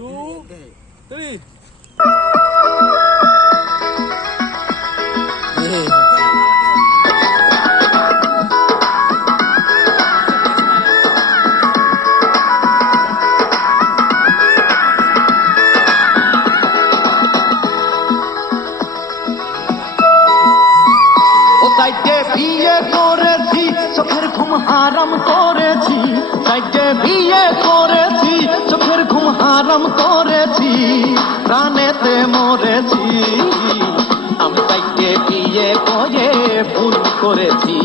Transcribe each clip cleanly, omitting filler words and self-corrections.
2, 3. বিয়ে করেছি চোখের ঘুম হারাম করেছি, সাইডে বিয়ে করেছি চোখের ঘুম হারাম করেছি, প্রাণেতে মরেছি আমি সাইডে বিয়ে করে ভুল করেছি,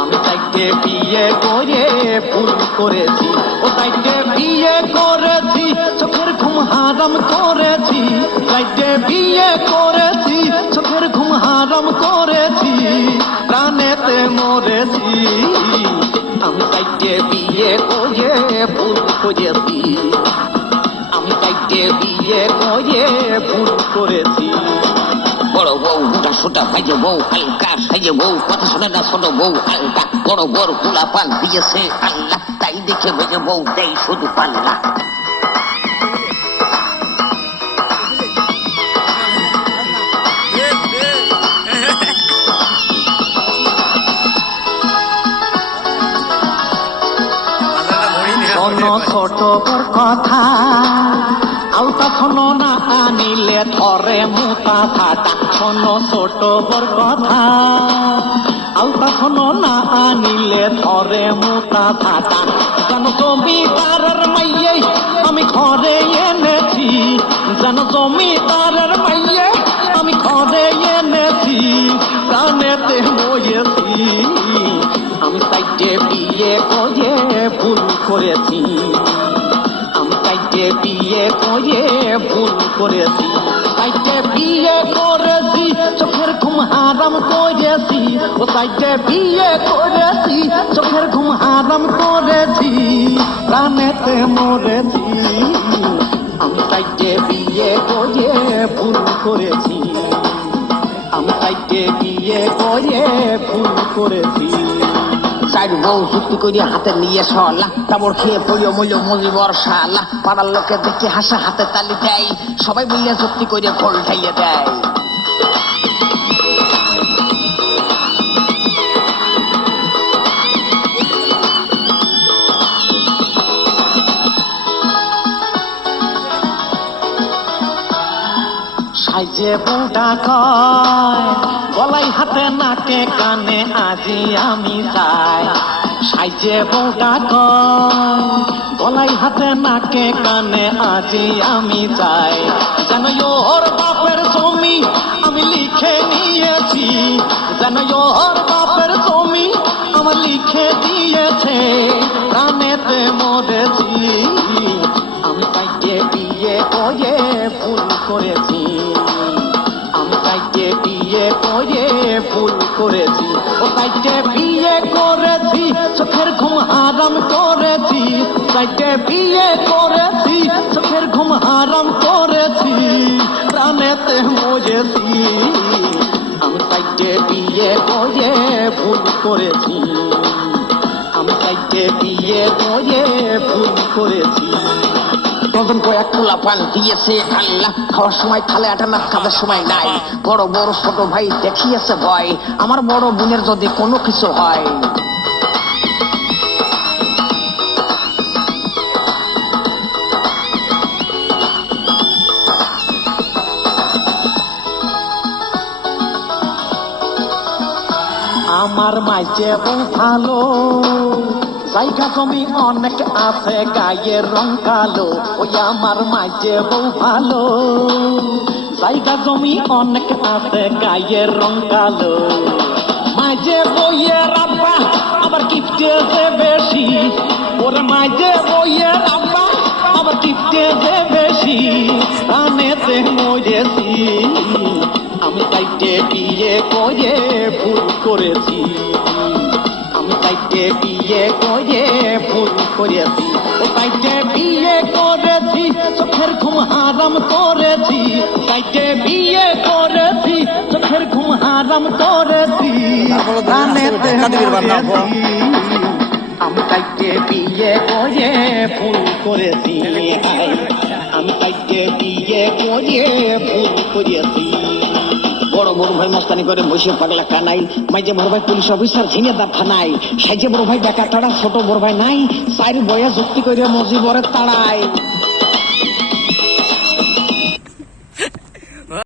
আমি সাইডে বিয়ে করে ভুল করেছি, ও সাইডে বিয়ে করেছি চোখের ঘুম হারাম করেছি, সাইডে বিয়ে করেছি চোখের ঘুম হারাম করেছি, প্রাণেতে মরেছি আমি সাইডে বিয়ে করে ভুল করেছি, আমি সাইডে বিয়ে করে ভুল করেছি। বড় বউ মোটা সোটা ভাইজে বউ হালকা সাইজে বউ কথা শোনে না ছোট বউ হালকা, বড় বড় কুলা পান দিয়েছে আল্লাহ, তাই দেখে ভেজে বউ দেয় শুধু পাল্লা। শোনো ছোট বড় কথা আলতা শোনো না আনিলে ধরে মুতা ফাটা, শোনো ছোট বড় কথা আলতা শোনো না আনিলে ধরে মুতা ফাটা, জানো জমিদারের মাইয়ে আমি ঘরে এনেছি, জানো জমিদারের মাইয়ে আমি ঘরে এনেছি, প্রাণেতে মরেছি আমি সাইডে বিয়ে করে ভুল করেছি, আমি সাইডে বিয়ে করে ভুল করেছি, সাইডে বিয়ে করেছি চোখের ঘুম হারাম করেছি, ও সাইডে বিয়ে করেছি চোখের ঘুম হারাম করেছি, প্রাণেতে মরেছি আমি সাইডে বিয়ে করে ভুল করেছি, আমি সাইডে বিয়ে করে ভুল করেছি। চার বউ চুক্তি করে হাতে নিয়ে সলা, তারপর খেয়ে পড়িও মূল্য মজিবর শালা, পাড়ার লোকে দেখে হাসা হাতে তালি দেয়, সবাই মিলে চুক্তি করে ফল ঠাইয়ে দেয়। সাইজে বউটা কয় গলাই হাতে নাকে কানে আজি আমি চাই, সাইজে বউটা কয় গলাই হাতে নাকে কানে আজি আমি চাই, জানো ওর বাপের জমি আমি লিখে নিয়েছি, জানো ওর বাপের জমি আমার লিখে দিয়েছে, প্রাণেতে মরেছি আমি সাইডে বিয়ে করে ভুল করেছি, আমি সাইডে বিয়ে করে ভুল করেছি, ও সাইডে বিয়ে করেছি চোখের ঘুম হারাম করেছি, সাইডে বিয়ে করেছি চোখের ঘুম হারাম করেছি, প্রাণেতে মরেছি আমি সাইডে বিয়ে করে ভুল করেছি, আমি সাইডে বিয়ে করে ভুল করেছি। তখন কয়েক পোলা পান দিয়েছে আল্লাহ, খাওয়ার সময় থালে আটানা কাজের সময় নাই, বড় বড় ছোট ভাই দেখিয়েছে ভয়, আমার বড় বোনের যদি কোনো কিছু হয়। আমার মাইকে বউ ভালো, জায়গা জমি অনেক আছে গায়ের রং কালো, ওই আমার মাইকে বউ ভালো, জায়গা জমি অনেক আছে গায়ের রং কালো, মাঝে বইয়ের আব্বা আবার কিপটে যে বেশি, ওরে মাঝে বইয়ের আব্বা আবার কিপটে যে বেশি, প্রাণেতে মরেছি আমি সাইডে বিয়ে করে ভুল করেছি, আমি সাইডে বিয়ে করে ভুল করেছি, ও সাইডে বিয়ে করেছি চোখের ঘুম হারাম করেছি, সাইডে বিয়ে করেছি চোখের ঘুম হারাম করেছি, প্রাণেতে মরেছি আমি সাইডে বিয়ে করে ভুল করেছি। করে ভুল করেছি। বড় বড় ভাই মস্তানি করে বসে পাগলা কানাই, মাইজে বড় ভাই পুলিশ অফিসার ঝিনেদার থানায়, সাইজে বড় ভাই ডাকা তাড়া, ছোট বড় ভাই নাই, চার বয়া যুক্তি করে মজিবরে তাড়ায়।